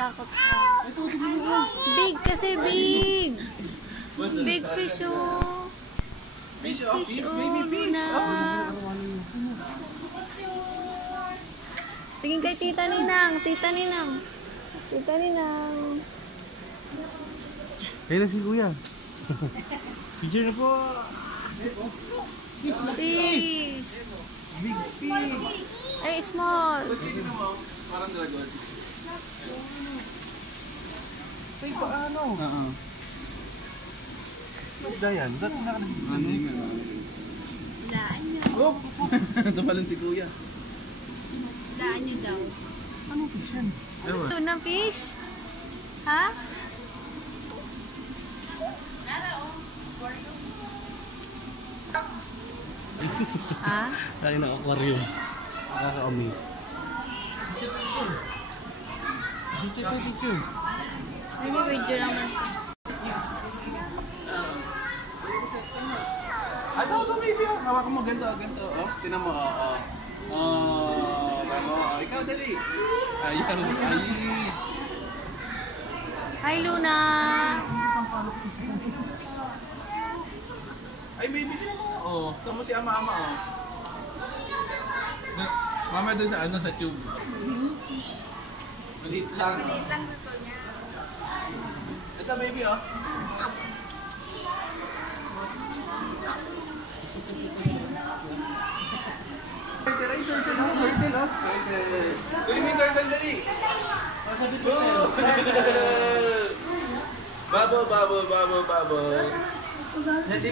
Takot siya. Big kasi big. Big fish oh. Big fish oh, Luna. Tingin kay Tita Ninang. Tita Ninang. Tita Ninang. Kailan si Kuya? Picture na po. Fish. Big fish. Ay, small. Parang dragon. Ay, paano? Oo. Isda yan. Ba't nakalagay? Ano yun? Laan nyo. Oh! Ito pala si Kuya. Laan nyo daw. Anong fish yan? Luna fish? Ha? Ha? Ay, na aquarium. Nakaka-amaze. Picture. Ay, may video naman. Ay, ito, baby. Hawakan mo, ganito, ganito. Oh, tinan mo, ikaw, dali. Ayan, ay. Hi, Luna! Ay, baby. Oh, ito mo si ama-ama, oh. Mama doon sa, sa tube. Maliit lang. Maliit lang gusto niya. Ito, baby, oh. Turtle, ay, turtle, oh. Turtle, oh. Turtle. Tuloy mo yung turtle, dali. Bubble, bubble, bubble, bubble. Dali.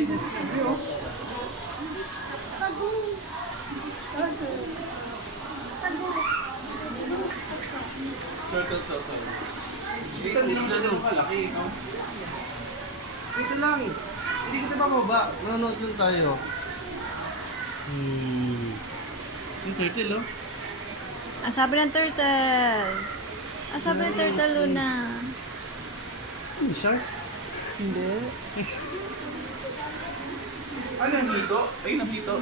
Turtle, turtle. Dito, hindi naman siya kalaki, no? Dito lang. Hindi kita bababa. Nanonood lang tayo. Yung turtle, oh. Ang sabi ng turtle. Ang sabi ng turtle, Luna. Shark? Hindi. Ano yung hito? Ay, nahito.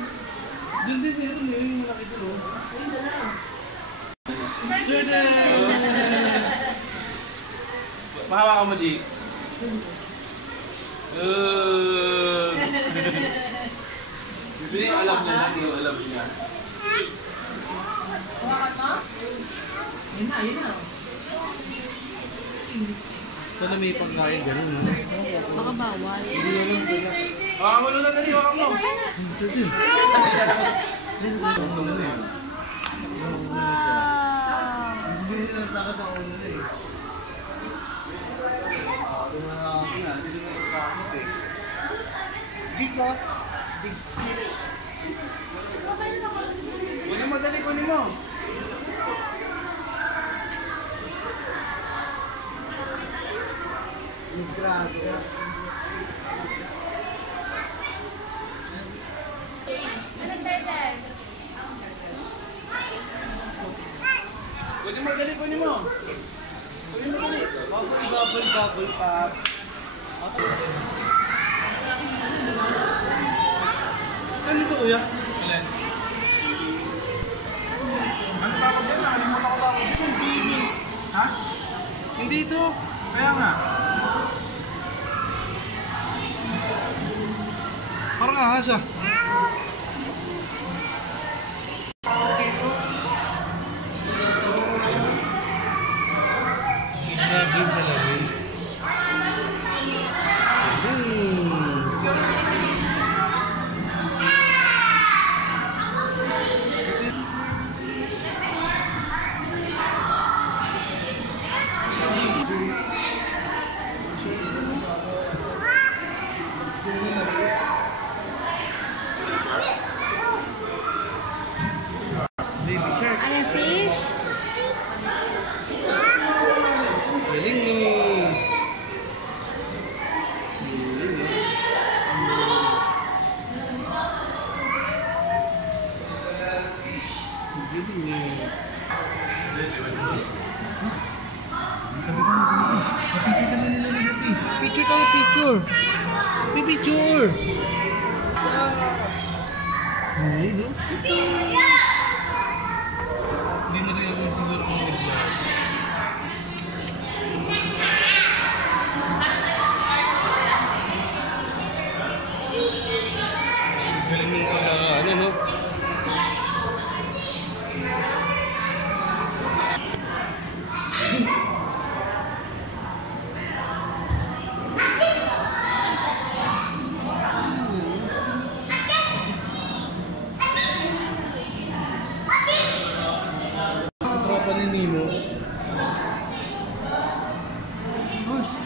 Doon din meron yun yung malaki doon, oh. Mahawa ka mo, Di. Hindi yung alam niya lang, yung alam niya. Hawakan mo? Yun na, yun na. Sana may pagkain gano'n, no? Baka bawal. Hindi yun, hindi na. Hawakan mo na, Dali, hawakan mo. Turtle. Wow! Hindi nila nagtaka sa ulo na eh. Big up. Big fish. Kunin mo, Dali, kunin mo. Grabe. Kunin mo, Dali, kunin mo. Kunin mo, Dali. Bubble, bubble, bubble pop. Ano ito, kuya? Alin? Ano tawag yan? Nakalimutan ko tawag yan. Bilis. Ha? Hindi ito. Kaya nga. Parang ahas ah. Grabe sa labi. Baby shark. Ano yung fish? Galing mo. Galing mo. Picture ka na nila ng fish. Picture tayo, picture. Picture. Ay, no? Hindi mo rin yung siguro kung nag-vlog. Horse.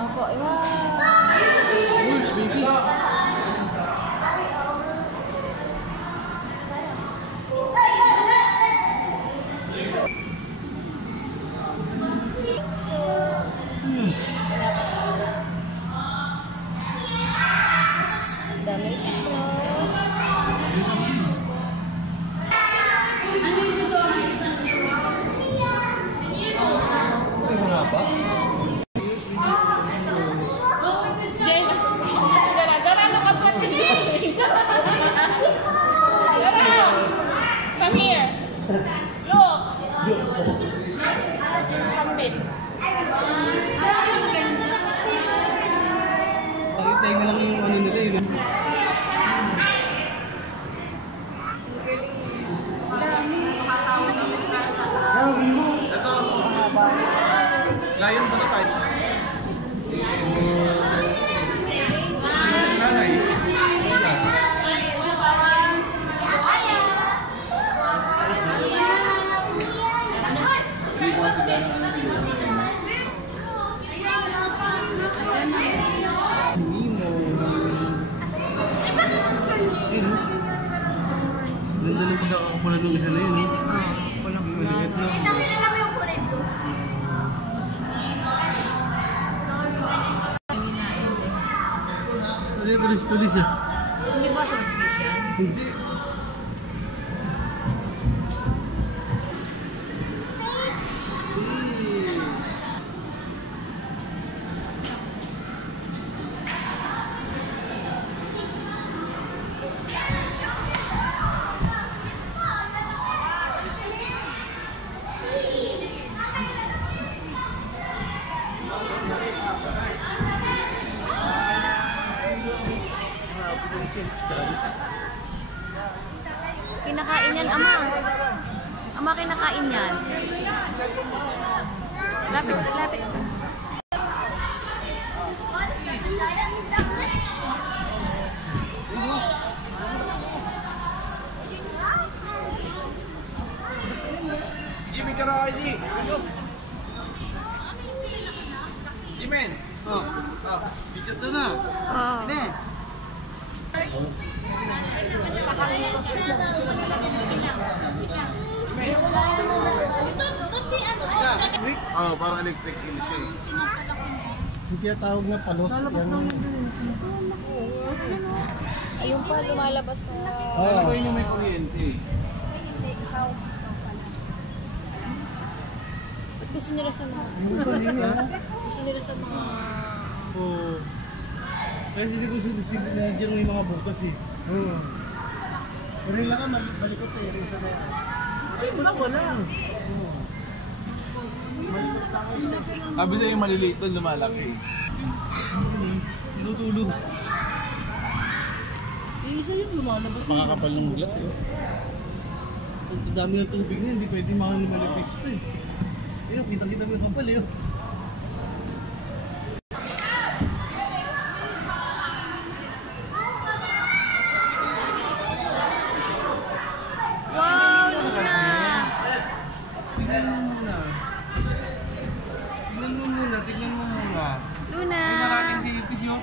Opo, wow. Horse, baby. Dami fish na. Ay, mga pa. Jane, Dara, look up what this is. Dara, come here. Look. Kambit. Pakitay na lang yung ano nila yun. Lion ba na tayo? Nanay. Nemo. Ayun, no? Ganda ng pagkakakapala ng isa na yun, no? Walang maliit na. Tulis ah. Hindi ba sa fish yan? Hindi. Kinakain yan, ama. Ama, kinakain yan. Lapit, lapit. Jimmy, karo ID. Jimen. Oh. Bigat na na. Oo. Ne. Oh, parang electric yun siya eh. Hindi tawag na palos. Ayun pa, lumalabas sa... Alam ko yun yung may kuryente eh. Ba't gusto nila sa mga... Gusto nila sa mga... Oo. Kasi hindi ko sinadyan may mga butas eh. Oo. Pero yung lang malikot eh. Rin sa na. Ay, wala. Oo. Malikot ako isa. Sabi sa'yo yung maliliit doon, lumalaki. Tulog. Isa yung lumalabas. Makakapal ng glass eh. Ang dami ng tubig na, hindi pwede makalipik ito eh. Ayun, kita-kita mo yung kapal eh. Wow, Luna! Tignan mo muna. Tignan mo muna. Luna! Tignan natin si Ipis yun.